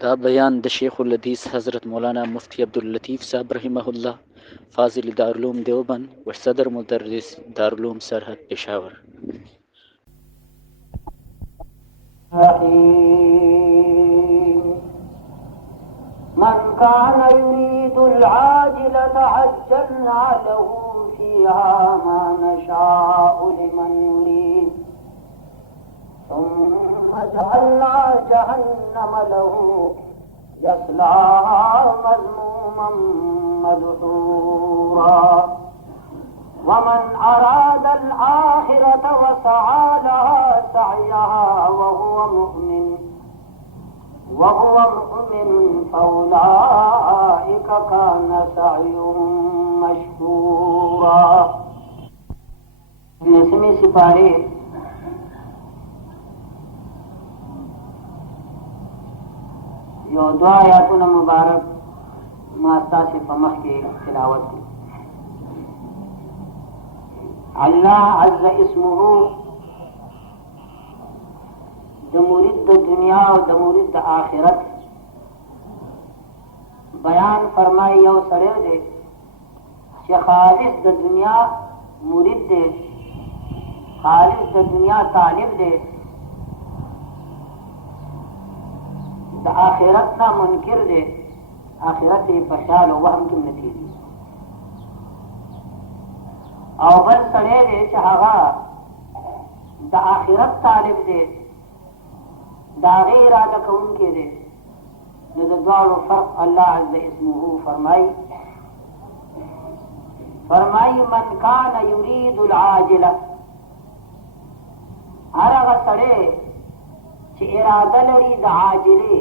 دا بیان د شیخ الحدیث حضرت مولانا مفتی عبداللطیف صاحب رحمه فاضل دارالعلوم دیوبند و صدر مدرس دارالعلوم سرحد پشاور. من كان يريد العاجلة عجلنا له فيها ما نشاء لمن يريد ثم جعلنا جهنم له يصلاها مذموما مدحورا ومن أراد الآخرة وسعى لها سعيها وهو مؤمن فأولئك كان سعيهم مشكورا. نسمی سپارے یو دو آیاتنا مبارک ماستا سے پمخ کے تلاوت کی. اللہ عز اسمه د مرید د دنیا او د مرید د آخرت بیان فرمائی. یو سړی دی چې خالص د دنیا مرید دی، خالص د دنیا طالب دی، د آخرت نه منکر دی، آخرت یې په خیال او وهم کې نه تېرېږي. او بل سړی دی چې هغه د آخرت طالب دی، د هغې اراده کوونکی دی. نو د دواړو فرق الله عز اسمه فرمایي من کان یرید العاجله، هر هغه سړی چې اراده لري د عاجلې.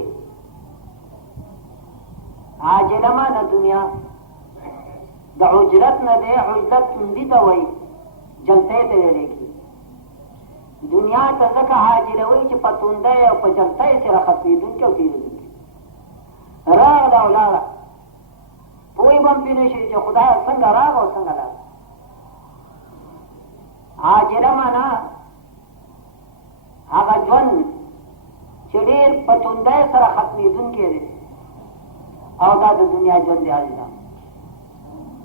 عاجله معنی دنیا، د عجلت نه دی، عجلت توندي ته وایي، جلتی ته ویلی کېږي. دنیا ته ځکه عاجله وایي چې په توندۍ او په جلتۍ سره ختمېدونکې او تېرېدونکې راغله او لاړه، پوی به هم پرې نه شي چې خدایه څنګه راغله او څنګه لاړه. عاجله معنا هغه ژوند چې ډېر په توندۍ سره ختمېدونکی دی، او دا د دنیا ژوند دی عزیزان.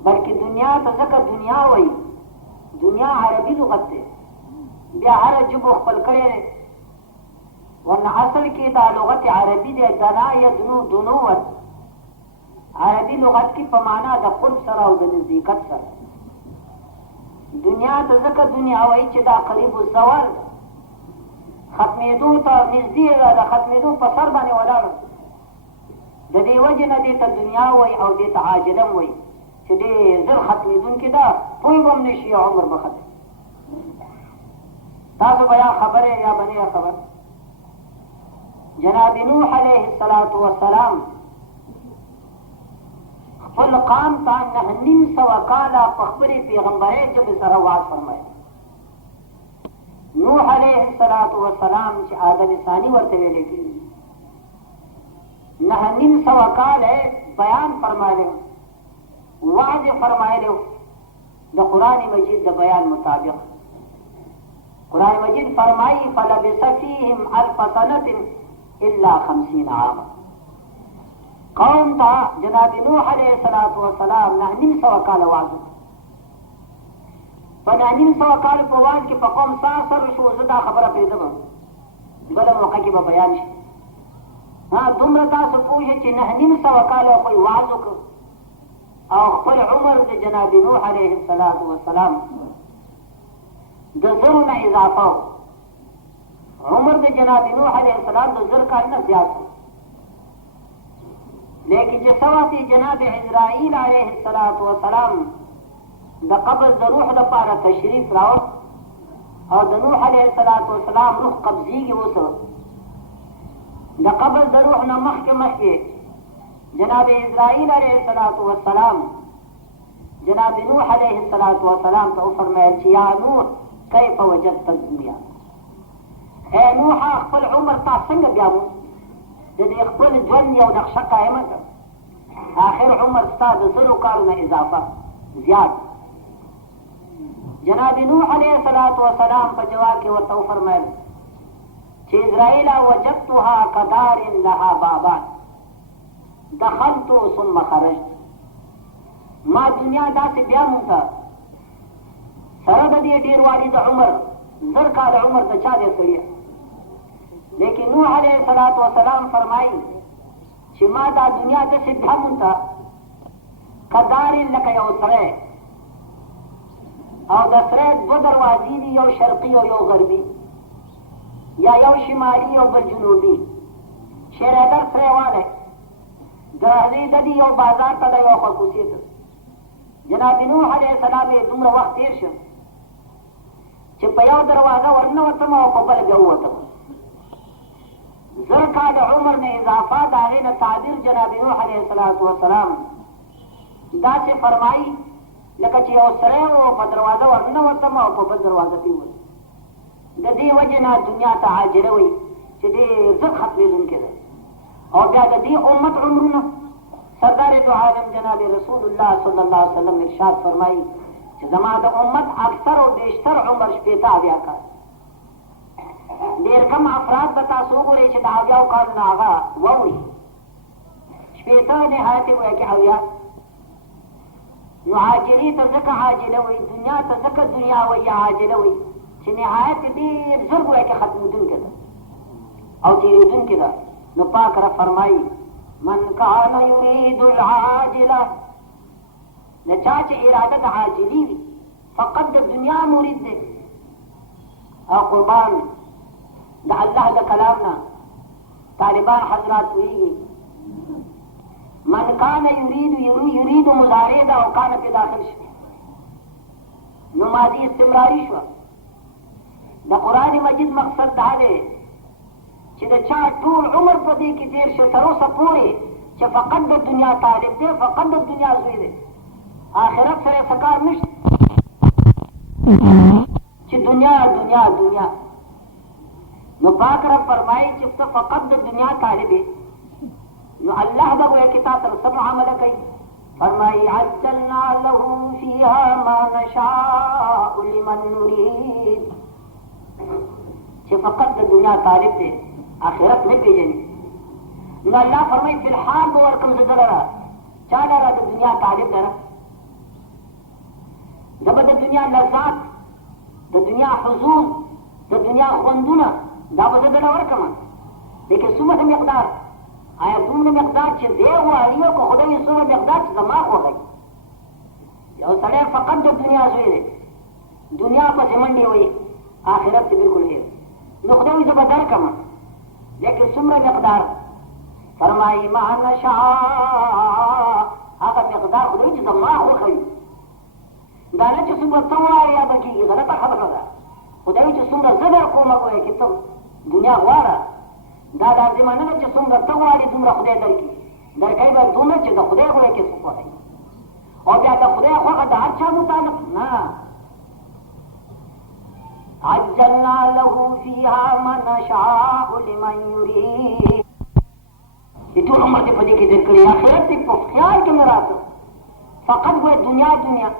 بلکې دنیا ته ځکه دنیا وایي، دنیا عربي لغت دی، بیا هره ژبو خپل کړی دی، ورنه اصل کې دا لغت عربي دی. دنا یدنو دنوت عربي لغت کې په معنا د قرب سره او د نزدېکت سره. دنیا ته ځکه دنیا وایي چې دا قریب الزوال ده، ختمېدو ته نږدې ده، د ختمېدو په سر باندې ولاړه. د دې وجې نه دې ته دنیا وایي او دې ته عاجله هم وایي چې ډېر زر ختمېدونکې ده، پوی به هم نه شي، عمر به ختم. تاسو به یا خبرې یا به نه خبر. جناب نوح علیه السلام خپل قام ته 9.5 کاله په خپلې پیغمبرۍ ژبې سره وعظ فرمایي. نوح علیه السلام چې آدم ثاني ورته ویلی کېږي، 9.5 کاله بیان فرمایلی، وعظ فرمایلی د قرآن مجید د بیان مطابق. قرآن مجید فرمائی فلبث فیہم 1000 سنة الا 50 عاما. قوم تا جناب نوح علیہ السلام 9.5 کاله وعظ. په 9.5 کاله په وعظ کې په قوم سا سر شو. زه دا خبره پرېږدم، بله موقع کې به بیان شي. دومره تاسو پوه شئ چې 9.5 کاله خو یې وعظ وکړ، او خپل عمر د جناب نوح علیه السلام د 1000 نه اضافه و. عمر د جناب نوح علیه السلام د 1000 کال نه زیات و. لیکن چې څه وخت جناب عزرائیل علیه السلام د قبض د روح لپاره تشریف راوړ، او د نوح علیه السلام روح قبضېږي. اوس د قبض د روح نه مخکې جناب عزرائیل علیه السلام جناب نوح علیه السلام ته وفرمایل چې یا نوح کیف وجدت الدنیا، اے نوح خپل عمر تا څنګه بیاموند؟ د دې خپل ژوند یو نقشه قایمه کړه. آخر عمر ستا د 1000 کالو نه اضافه زیات. جناب نوح علیه السلام په جواب کې ورته وفرمایل چې اسرائیل وجدتها كدار لها بابان دخلت ثم خرجت. ما دنیا داسې بیا مونږ سره د دې ډېروالي د عمر 1000 کاله عمر د چا دی سړي، لیکن نوح علیه السلام فرمایي چې ما دا دنیا داسې بیا مونږ کدار لکه یو سړی، او د سړی 2 دروازې دي، یو شرقي او یو غربي، یا یو شمالي او بل جنوبي. شیرادر سړی والی دروازې د دې یو بازار ته د یو خوا کوڅې ته. جناب نوح علیه السلام یې دومره وخت تېر شو چې په یو دروازه ورننوتم او په بله بیا ووتم. 1000 کاله عمر نه اضافه د هغې نه تعبیر جناب نوح علیه السلام داسې فرمایي لکه چې یو سړی و په دروازه ورننوتم او په بل دروازه کې ووتم. د دې وجې نه دنیا ته عاجله وایي چې ډېر ژر ختمېدونکې ده. او بیا د دې امت عمرونه سردار دو عالم جناب رسول الله صلی الله علیه وسلم ارشاد فرمایي چې زما د امت اکثر او بیشتر عمر 80 کال. ډېر کم افراد به تاسو وګورئ چې د 80 کالو نه هغه واوړي، 80 نهایت یې وایي کې 80. نو عاجلي ته ځکه عاجله وایي، دنیا ته ځکه دنیا وایي عاجله وایي چې نهایت یې ډېر ژر وایي کې ختمېدونکې ده او تېرېدونکې ده. نو پاک رب فرمایي من کان یرید العاجله، نه چا چې اراده د عاجلي وي فقط د دنیا مرید دی. او قربان د الله د کلام نه طالبان حضرات ویږي من کان یرید مضارع ده او کان پې داخل شي نو ماضي استمراري شوه. د قرآن مجید مقصد دا دی چې د چا ټول عمر په دې کې تېر شي تر اوسه پورې چې فقط د دنیا طالب دی، فقط د دنیا زوی دی، آخرت سره یې څه کار نشته چې دنیا دنیا دنیا. نو پاک رب فرمایي چې ته فقط د دنیا طالب یې نو الله به وایي چې تا سره څه معامله کوي. فرمایي عجلنا له فیها ما نشاء لمن نريد، چې فقط د دنیا طالب دی آخرت نه پیژني. نو الله فرمایي فی الحال به ورکړم زه ده لره چا لره د دنیا طالب لره زه به د دنیا لذات، د دنیا حضور، د دنیا خوندونه دا به زه دله ورکړم. لیکن څومره مقدار، آیا دومره مقدار چې دی غواړي او که خدای یې څومره مقدار چې زما خوښوي. یو سړی فقط د دنیا زوی دی، دنیا پسې منډې وایي، آخرت ته بلکل هېر. نو خدای وایي زه به درکړم، لیکن څومره مقدار؟ فرمایي ما نشاء، هغه مقدار خدای چې زما خوښوي. دا نه چې څومره ته وغواړې یا به کېږي، غلطه خبره ده. خدای وایي چې څومره زه درکوم ګویا کې ته دنیا غواړه. دا لازمه نه ده چې څومره ته غواړې دومره خدای درکړي، درکوي به دومره چې د خدای ګویا کې څه خوښوي. او بیا د خدای خوښه د هر چا متعلق نه. عجلنا له فيها ما نشاء لمن يريد. ټول عمر دې په دې کې تېر کړی، آخرت دې په خیال کې نه راته، فقط ګویا دنیا دنیا.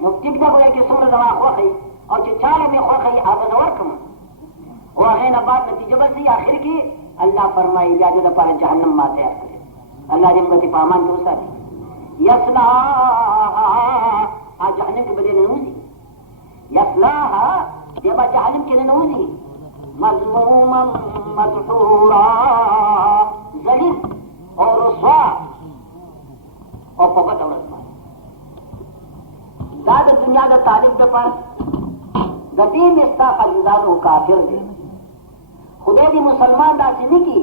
نو ټیک ده ګویا کې څومره زما خوښوي او چې چا له مې خوښوي هغه زه ورکړم. او هغې نه بعد نتیجه به څه آخر کې الله فرمایي بیا دې دپاره جهنم ما تیار کړی. الله دې موږ په امان کې وساتي. یصلاها، جهنم کې به دې ننوځي. یصلاها، دې به جهنم کې ننوځي. مذموما مدحورا، ذلیل او رسوا او په بده ورځ باندې. دا د دنیا د طالب دپاره د دې مصداق عزیزانو کافر دی. خدای دې مسلمان داسې نه کړي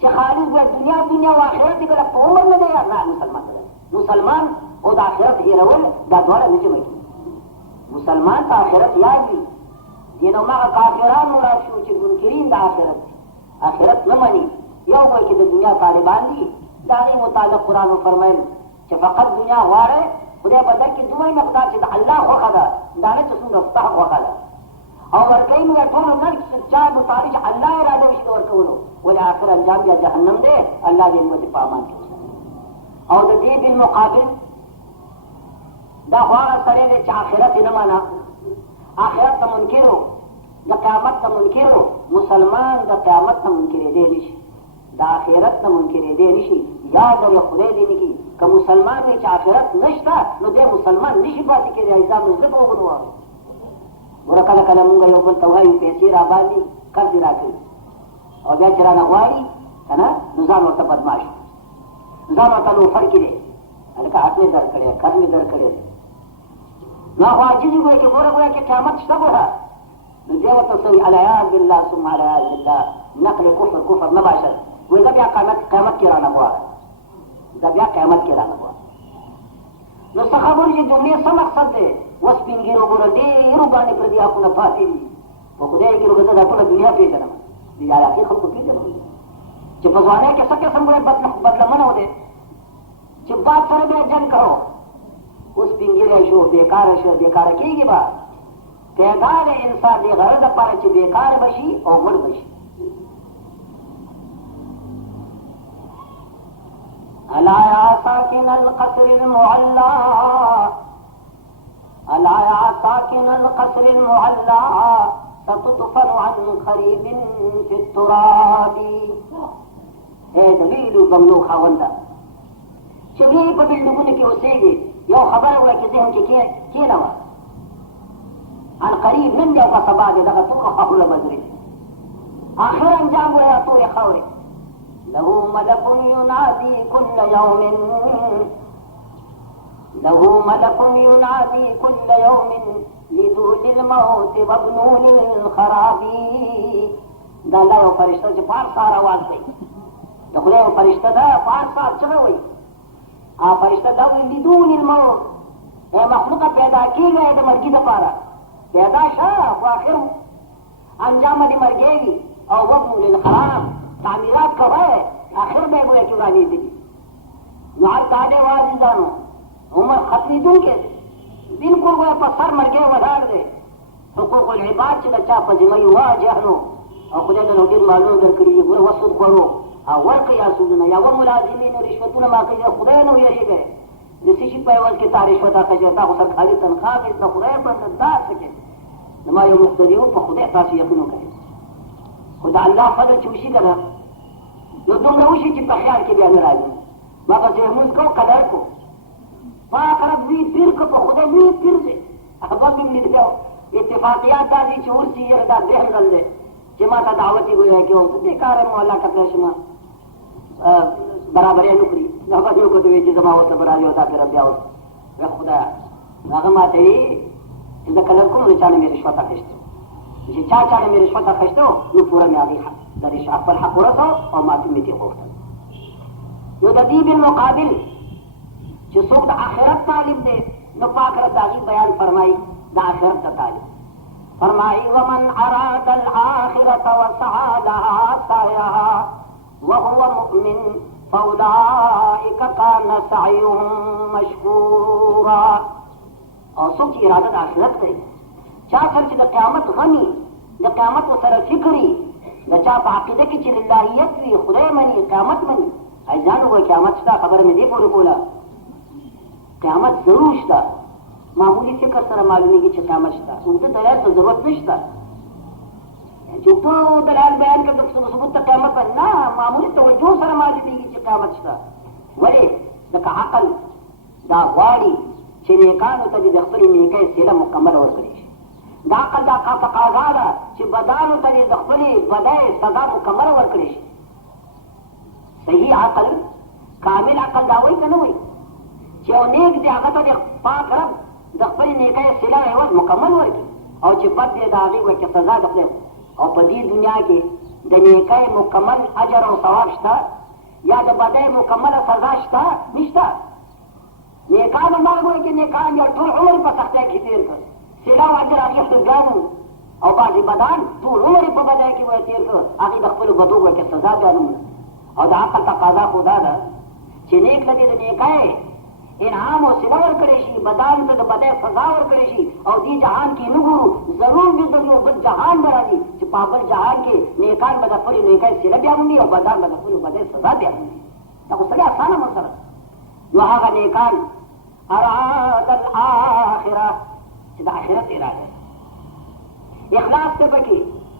چې خالص به دنیا دنیا او آخرت یې بله په عمر نه دی. نه، مسلمان نه دی. مسلمان او د آخرت هېرول دا دواړه نه جمع کړي. مسلمان ته آخرت یاد وي. دې نو هماغه کافران مراد شو چې منکرین د آخرت دي، آخرت نه مني. یو وایي چې د دنیا طالبان دي، د هغې متعلق قرآن وفرمیل چې فقط دنیا غواړئ، خدای به درکړي دومره مقدار چې د الله خوښه ده، دا نه چې څومره ستا خوښه ده. او ورکوي نو ټولو نه چا مطابق چې الله اراده وشي د ورکولو، ولې آخر انجام بیا جهنم دی. الله دې موږ په امان کې وساتي. او د دې بالمقابل دا خو هغه سړی دی چې آخرت یې نه منه، آخرت ته منکر و، د قیامت ته منکر و، مسلمان د قیامت نه منکر دی نشي، د آخرت نه منکر دی نشي. یاد لري خدای دې نه کی که مسلمان وي چې آخرت نشته نو دی مسلمان نشي پاتې کېدی. ځان زه به وګڼو ګوره کله کله مونږ یو بل ته وایو پیسې را باندې قرض راکړي او بیا چې رانه غواړي که نه نو ځان ورته بدماش ځان ورته لوفر کړي هلکه حق مې در کړی قرض مې در کړی نو خو عاجزي ګویا چې ګوره ګویا کې قیامت شته ګوره نو دی ورته څه وایي العیاذ بالله ثم العیاذ بالله نقل کفر نه باشد وایي دا بیا قیامت کې رانه غواړه دا بیا قیامت کې رانه غواړه. نو څه خبرې چې جملې څه مقصد دی اوس سپینګیرو ګوره ډېرو باندې پردي حقونه پاتې دي په خدای ګیرو که زه دا ټوله دنیا پېژنم د علاقې خلکو پېژنم چې په ځوانۍ کې څه قسم ګوره بدلمنه و دی چې باد سره بیا جنګ کړو اوس سپینګیری شو بېکاره کېږي به پیدا د انسان دې غرض دپاره چې بېکاره به شي او مړ به شي. الا یا ساکن القصر المعلا الا یا ساکن القصر المعلا ستدفن عن قریب فی التراب. اے د لویو بنګلو خاونده چې لوی په بلډینګونو کې اوسېږي یو خبره وکړه چې ذهن کې کېنوه عن قریب نن دی او که سبا دی دغه ټولو خاورونه به ځري آخر انجام وایه تورې خاورې له ملک ینادي كل يوم له ملك ينادي كل يوم لذول الموت وابنون الخراب. دا الله یو فرشته چې پار سهار اواز کوي د خدای یو فرشته ده پار سهار چغه وایي فرشته دا وایي لذول الموت ای مخلوقه پیدا کېږه د مرګي دپاره پیدا شه خو آخر انجام دې مرګی وي او وابنون الخراب تعمیرات کوئ آخر به گویا چې ورانېدلي. نو حتی دی عزیزانو عمر ختمېدونکی دی بلکل گویا په سر مرګی ولاړ دی. حقوق العباد چې د چا په ذمه یې واجه نو او خدای ته نو ډېر معلوم درکړي دي ګوره وسود خوړو او ورکړئ یا سودونه یا وملازمین رشوتونه ما کوي خدای نه ویرېږئ د څه شي په عوض کې تا رشوت اخېږي تا خو سرکاري تنخوا دی د خدای بنده دا څه کوي زما یو مقتدي و په خدای تاسو یقین وکړئ خو د الله فضل چې وشي که نه نو دومره وشي چې په خیال کې بیا نه راځي. ما به چې لمونځ کوو قدر کو ما قرب لوی پیر که په خدای لوی پیر دی احباب مې لیدلی اتفاقیات دا دي چې ورسي یاره دا درېیم ځل دی چې ما ته دعوت یې ګویا کې وم دې کار مو الله کتلی شم برابرۍ نه کړي دا به یو کوته وایي چې زما اوس به راځي او دا پېره بیا اوس وی خدایه نو هغه ما ته وایي چې زه قدر کوم نو چا نه مې رشوت اخېستی چې چا نه مې رشوت اخېستو نو پوره مې هغې خپل حق ورسو او معصوم مې ترې غوښتل. نو د دې بالمقابل چې څوک د آخرت طالب دی نو پاک رب د هغې بیان فرمایي د آخرت د طالب فرمایي ومن اراد الآخرة وسعى لها سعيها وهو مؤمن فأولئك كان سعيهم مشكورا. او څوک چې اراده د آخرت دی چا سره چې د قیامت غمي د قیامت ورسره فکري د چا په عقیده کې چې للهیت وي خدای مني قیامت مني ځان وګوره قیامت شته خبره مې دې پورې کوله قیامت ضرور شته معمولي فکر سره معلومیږي چې قیامت شته اوږده دلایل ته ضرورت نشته چې ټول دلایل بیان کړه د ثبوت د قیامت نه معمولي توجه سره معلومیږي چې قیامت شته. ولې ځکه عقل دا غواړي چې نیکانو ته د خپلې نیکۍ صله مکمله ورکړي شي. دا عقل دا تقاضا ده چې بدانو ته د خپلې بدۍ سزا مکمله ورکړي شي. صحیح عقل کامل عقل دا وایي که نه وایي چې یو نیک دی هغه ته د پاک رب د خپلې نیکۍ صله عوض مکمل ورکړي او چې بد دی د هغې ورکړي سزا د خدای او په دې دنیا کې د نیکۍ مکمل اجر او ثواب شته یا د بدۍ مکمله سزا شته نشته. نیکانو مرګ وایي چې نیکان یو ټول عمر په سختۍ کې تېر کړ صله او اجر اخیستل ګران او بعضې بدان ټول عمر په بدۍ کې وایي تېر کړ هغې د خپلو بدو ورکړي سزا بیا نه او د عقل تقاضا خو دا ده چې نیک له دې د نیکۍ انعام او صله ورکړی شي بدانو ته د بدۍ سزا ورکړی شي او دې جهان کې نه ګورو ضرور دې د یو بل جهان به راځي چې په بل جهان کې نیکان به د خپلې نیکۍ صله بیا مومي او بدان به د خپلو بدۍ سزا بیا مومي. دا خو سړی اسانه مسله نو هغه نیکان اراد الآخره چې د آخرت اراده اخلاص ته پکې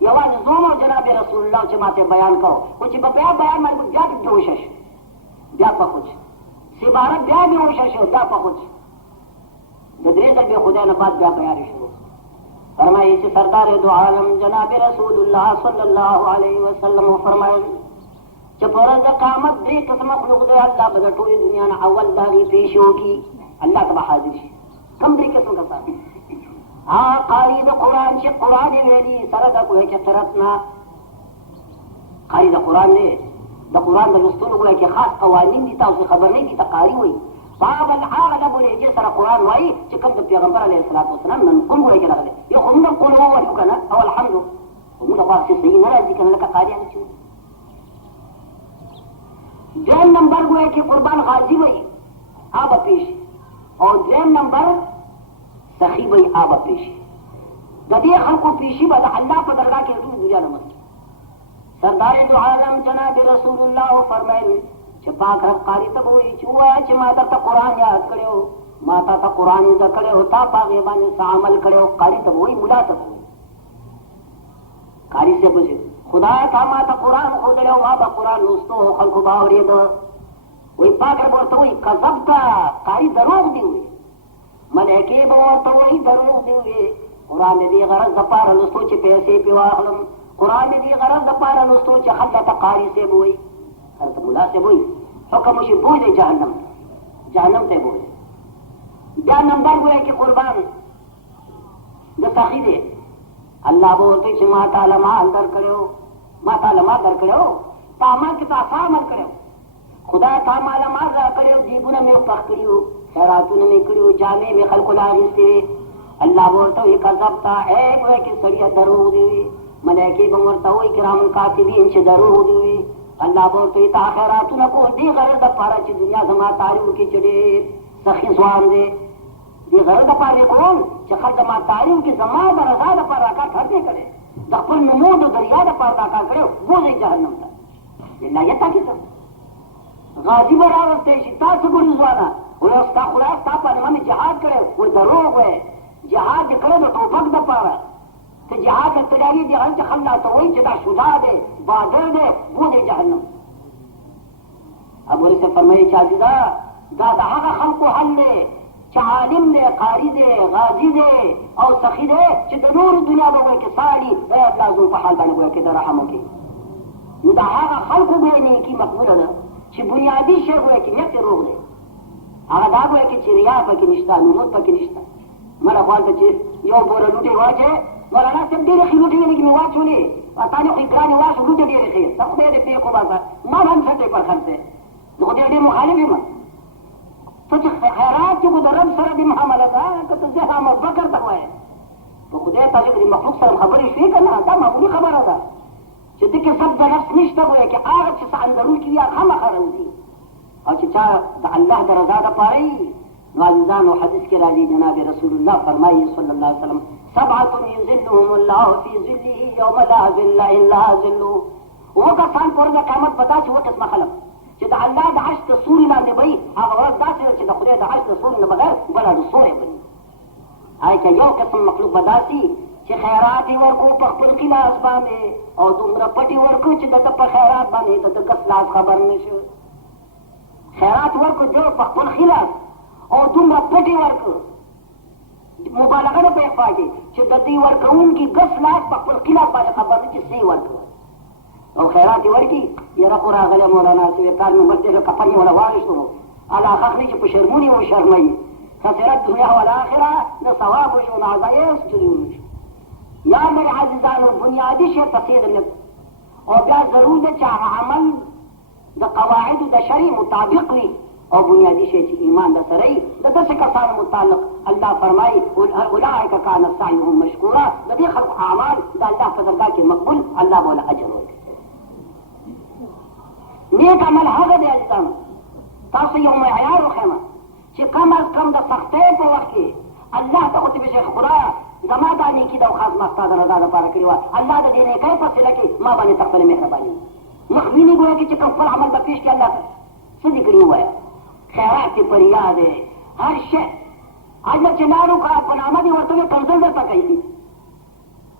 یوازې زوم او جناب رسول الله چې ماته بیان کړو او چې په بیا بیان باندې بیا ټکې وشش بیا په خوش سیبارت بیا به وشش بیا په خوش د درې ځل به خدای نه بعد بیا بیان شروع فرمایي چې سردار دو عالم جناب رسول الله صلی الله علیه وسلم فرمایي چې پر ورځ قیامت درې قسم مخلوق دی الله به ټول دنیا نه اول داغي پیش وکي الله تبارک حاضر شي کم درې قسم کسان قاری د قرآن چې قرآن ویلي سره د کوی چې قراتنا قاری د قرآن دی د قرآن د لوستلو کوی چې خاص قوانین دي تاسو خبر نه دي ته قاری وایي باب العاقل ابو لهجه سره قرآن وایي چې کوم د پیغمبر علیه الصلاۃ والسلام نن کوم وایي چې راغلی یو هم د قول وایي کنه او الحمد موږ په اساس صحیح نه راځي کنه لکه قاریان چې دیم نمبر وایي چې قربان غازی وایي آب پیش او دیم نمبر سخی وایي آب پیش د دې خلکو پیشي به د الله په درگاه کې ټول دنیا نه مخکې سردار دو عالم جناب رسول الله فرمایي چې پاک رب قاری ته وایي چې وایي چې ما ته قرآن یاد کړو ما ته قرآن یاد کړو تا پاګې باندې عمل کړو قاری ته وایي مولا ته وایي قاری سے پوښي خدا تا ما ته قرآن خو دلو ما به قرآن لوستو خلکو باورې ده وایي پاک رب ورته وایي کذبتا قاری دروغ دی وایي ملائکې به ورته وایي دروغ دی وایي قرآن دې غرض د پاره لوستو چې پیسې پې واخلم قرآن دې غرض د پاره لوستو چې خلک ته قاری سے وایي هلته مولا سے وایي حکم وشي بوی دی جهنم ته بوی بیا نمبر وایي چې قربان د سخي دی الله به ورته چې ما تعالی مال درکړو تا ما کې تا عمل کړو خدای تا مال راکړو جیبونه مې پخ کړیو خیراتونه مې کړیو جامې مې خلکو لا اخیستې الله به ورته وایي کذبتا عیب وایي چې سړیه دروغ دی وایي ملایکې به ورته وایي کرام کاتبین چې دروغ دی وایي الله به ورته وایي تا خیراتونه کو دې غرض دپاره چې دنیا زما تعریف وکړي چې ډېر سخي ځوان دی دې غرض دپاره یې کول چې خلک زما تعریف وکړي زما د رضا دپاره دا کار هر دی کړی د خپل نمود د دریا دپاره دا کار کړی بوځئ جهنم ته لایق تا کیسه غازي به راوستی شي تاسو ګورئ ځوانه وایي ستا خدای ستا په نامه مې جهاد کړی وایي دروغ وایي جهاد دې کړی د ټوپک دپاره ته جهاد ته تیاري دي هلته خلک ته وایي چې دا شجاع دی بهادر دی بوځئ جهنم ابو هريره فرمایي چې عزیزه دا د هغه خلکو حل دی چې عالم دی قاري دی غازي دی او سخي دی چې د نور دنیا به وایي کې ساړي ای الله زموږ په حال باندې وایي کې د رحم وکړي نو د هغه خلکو به نیکي مقبوله ده چې بنیادي شی وایي کې نیت روغ دی هغه دا وایي کې چې ریا پکې نشته نمود پکې نشته مله خپل چې یو بوره لوټي واچې مولانا صاحب ډېرې ښې لوټې لږې مې واچولې تا نه خو یې ګرانې واچو لوټې ډېرې ښې د خدای دې پرېښو باسه ما به هم څټې پر خرڅ دی د خدای ډېر مخالف یم ته چې خیرات چې خو د رب سره دې معامله ده که ته زه هم بکر ته وایې په خدای تعالی د مخلوق سره خبرې شوې که نه دا معمولي خبره ده چې دې کې سب د نفس نشته وایي چې هغه چې څه اندرون کې وي هغه خامخا راوځي او چې چا د الله د رضا دپاره وي نو عزیزانو حدیث کې راځي جناب رسول الله فرمایي صلی الله علیه وسلم سبعة یظلهم الله فی ظله یوم لا ظل الا ظله اووه کسان په ورځ قیامت به داسې اووه قسمه خلک چې د الله د عرش د سوري لاندې به وي هغه ورځ داسې ده چې د خدای د عرش د سوري نه بغیر بله د سوری به وي هغې کې یو قسم مخلوق به داسې چې خیرات یې ورکړو په خپل خلاص باندې او دومره پټ یې ورکړو چې د ده په خیرات باندې د ده کس لاس خبر نه شو خیرات ورکړو ده په خپل خلاص او دومره پټ یې ورکړو مبالغه ده په اخفا کې چې د دې ورکوونکي ګس لاس په خپل خلاف باندې خبر نه چې څه یې ورکړه او خیرات یې ورکړي یاره خو راغلی مولانا چې کار مې ورته کړه کفن یې وله واخېستو الله حق نه چې په شرمون یې وشرموي خسرت دنیا والآخره نه ثواب وشو نه عذاب سجدې ونشو یا مې عزیزانو بنیادي شی تصحیح د نیت او بیا ضرور ده چې هغه عمل د قواعدو د شرع مطابق وي او بنیادی شی چې ایمان د سره وي د داسې کسانو متعلق الله فرمایي اولئک کان سعیهم مشکورا د دې خلکو اعمال د الله په درګاه کې مقبول الله به له اجر ورکړي نیک عمل هغه دی عزیزانو تاسو یو معیار وښیمه چې کم از کم د سختۍ په وخت کې الله ته خو ته به شیخ خدایه زما دا نیکي ده او خاص ما ستا د رضا دپاره کړې وه الله د دې نیکۍ په صله کې ما باندې ته خپلې مهرباني مخوینې ګویا کې چې کوم خپل عمل به پیش کړي الله ته څه دې کړي ووایه خیرات دې پر یاد دی هر شی حج چې لاړو که په نامه دې ورته ویې کنځل درته کوي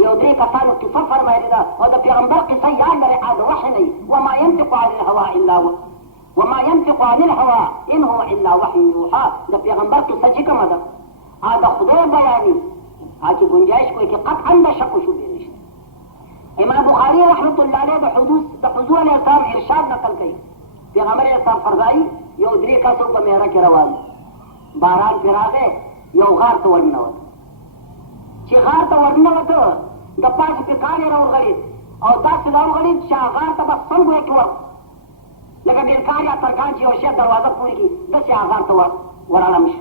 يودري كفانو كفر ما يريد وهذا في غنبر قصة يعبر عاد وحي وما ينطق عن الهوى إلا وما ينطق عن الهوى إن هو إلا وحي يوحى ده في غنبر قصة كما ده هذا خضوع بياني هاكي گنجائش کوئی کہ قطعا ده شک شو بينش امام بخاری رحمت الله عليه ده حضور الاسلام ارشاد نقل کئی پیغمبر اسلام فرمائی يودري کسو په میرا کې روان باران پیراغه یو غار ته ورنوت چې غار ته ورنوت د پاس په کانه راوغړي او داسې راوغړي چې غار ته بس څنګه وکړ لکه ډېر کاریا ترکان چې او شه دروازه پوری کی د چې غار ته ورالم شي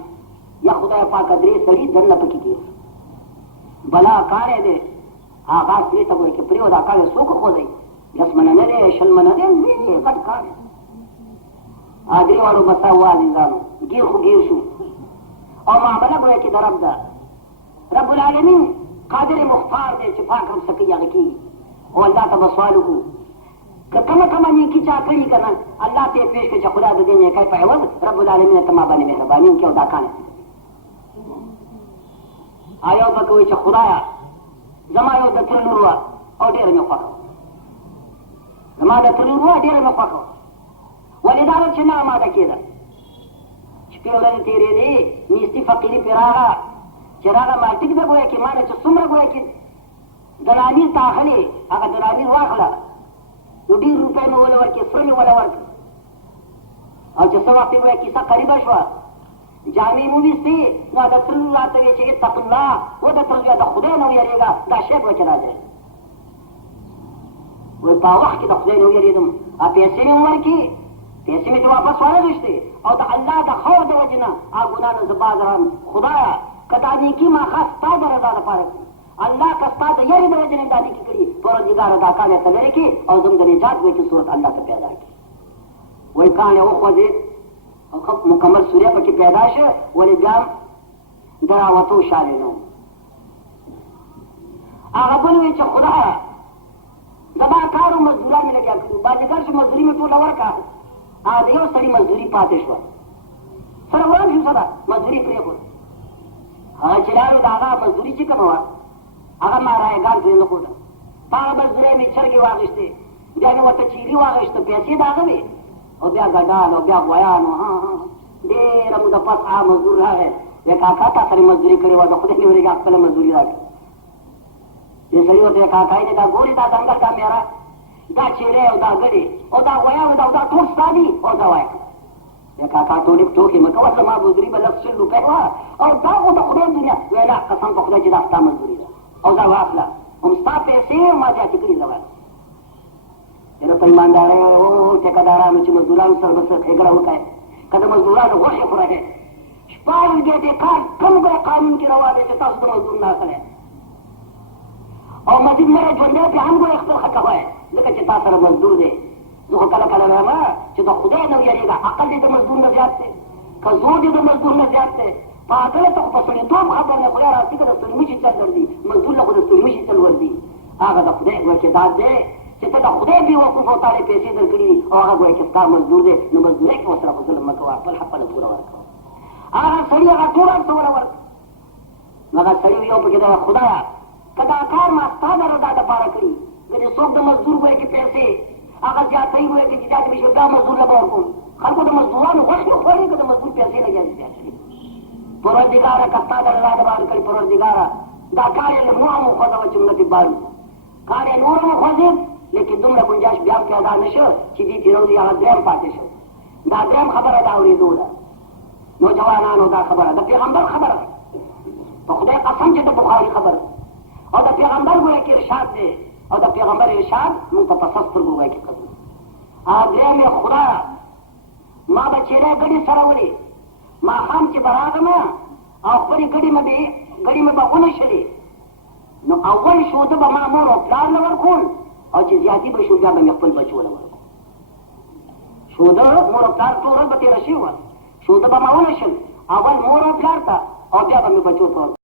یا خدای پاک درې سړي دنه پکې کی بلا کارې دې هغه سړي ته وایي چې پریو دا کار څوک خو دی لس مننه دې شل مننه دې غټ کار ادري والو مساوالي ځانو ګیر خو ګیر شو او معامله به کې درب ده رب العالمین قادر مختار دې چې پاک هم سکی هغه کی او الله ته سوال کو کله کله نیکی چا کړی کنه الله ته پیش کې چې خدا دې نه کوي په عوض رب العالمین ته ما باندې مهرباني وکړي دا کار آیا بکوي چې خدایا زما یو د تر نور او ډېر مې خوښ زما د تر نور ډېر مې خوښ ولدار چې نه ما ده کېده چې په ورځ تیرې دي نیستی فقیری پیراغه چې راغه ما ټیک ده ګویا کې ما نه چې څومره ګویا کې دلالي تاخلي هغه دلالي واخله نو ډېر روپۍ مې ولا ورکې سره مې ولا ورکړه او چې څه وخت ګویا کیسه قریبه شوه جامع مو ویستې نو د تر الله ته وایي چې اتق الله و د تر د خدای نه ویریږه دا شی به چې راځي وایي په وخت کې د خدای نه ویرېدم پیسې مې ورکړې پیسې مې ته واپس وانهغوښتې او د الله د خور د وجې نه هغه ګناه نه زه باز رام خدایه که دا نیکي ما خاص ستا د رضا لپاره کړي الله که ستا د یارې د وجې نه دا نیکي کړي پروردګاره دا کار یې ته لرې کړي او زموږ د نجات وایي چې صورت الله ته پیدا کړي وایي کان یې وخوځېد او مکمل سوریه پکې پیدا شه ولې بیا د راوتو شاله نه هغه بل وایي چې خدایه زما کار او مزدوران مې لګیا کړي باندېګر چې مزدوري مې ټوله ورکړه هغه د یو سړي مزدوري پاتې شوه سره وران شو سره مزدوري پرېښوده هغه چې لاړو د هغه مزدوري چې کومه وه هغه ما رایګان پرې نه ښوده په هغه مزدورۍ مې چرګې واخېستې بیا مې ورته چیري واخېسته پیسې د هغه وې او بیا ګډال او بیا غویان ډېره موده پس هغه مزدور راغی وی کاکا تا سره مزدوري کړې وه د خدای نه وېرېږه خپله مزدوري راکړه دې سړي ورته وی کاکای نه دا ګورې دا ځنګل دا میره دا چیرې او دا ګډې او دا غویا او دا ټول ستا دي او دا وایه وی کاکا ټولې ټوکې مه کوه زما مزدوري به لس شل روپۍ وه او دا خو د خدای دنیا وی نه قسم په خدای چې دا ستا مزدوري ده او دا واخله هم ستا پیسې ما زیاتې کړي زه وایم یاره په ایماندارۍ او ټیکهدارانو چې مزدورانو سره به څه ښېګړه وکړئ که د مزدورانو غوښې خورئ شپاړس ګېټې کار کوم ځای قانون کې روا دی چې تاسو د مزدور نه اخلئ او مزید مره ژوندی پرې هم ګورئ خپل ښه کوئ ځکه چې تا سره مزدور دی زه خو کله کله وایم چې د خدای نه ویرېږه عقل دې د مزدور نه زیات دی که زور دې د مزدور نه زیات دی په عقله ته خو په سړیتوب خبر نه خو یا راستي که د ستړي مشي چل درځي مزدور له خو د ستړي مشي چل ورځي هغه د خدای ورکېداد دی چې ته د خدای بېوقوف او تا له پیسې درکړي دي او هغه ګویا چې ستا مزدور دی نو مزدورۍ کې ورسره خو ظلم مه کوه خپل حق خپله پوره ورکوه هغه سړي هغه ټول هر څه ورکړه نو هغه سړي یو پکې دی خدایه که دا کار ما ستا د رضا دپاره کړي ګنې څوک د مزدور ګویا کې پیسې هغه زیاتوي ګویا کې چې زیاتې مې شي بیا مزدور له به ورکوم خلکو د مزدورانو غوښې خوړې که د مزدور پیسې نه زیاتې پروردګاره که ستا د رضا دپاره کړي پروردګاره دا کار یې له نور هم وخوځوه چې مړه دې بارو کار یې نور هم وخوځېد لیکن دومره گنجائش بیا هم پیدا نه شو چې دې تېروځي هغه درېیم پاتې شو دا درېیم خبره د اورېدو ده نوجوانانو دا خبره د پیغمبر خبره ده په خدای قسم چې د بخاري خبره او د پیغمبر ګویا کې ارشاد دی او د پیغمبر ارشاد موږ ته په سختو سترګو ګویا کې قبول درېیم یې خدایه ما به چیرې ګډې سره وړې ماښام چې به راغلم او خپلې ګډې مې به ونښلې نو اول شوده به ما مور او پلار له ورکول او چې زیاتې به شو بیا به مې خپل بچو له ورکول شوده مور او پلار ټول ورځ به تېره شوې وه شوده به ما ونښل اول مور او پلار ته او بیا به مې بچو ته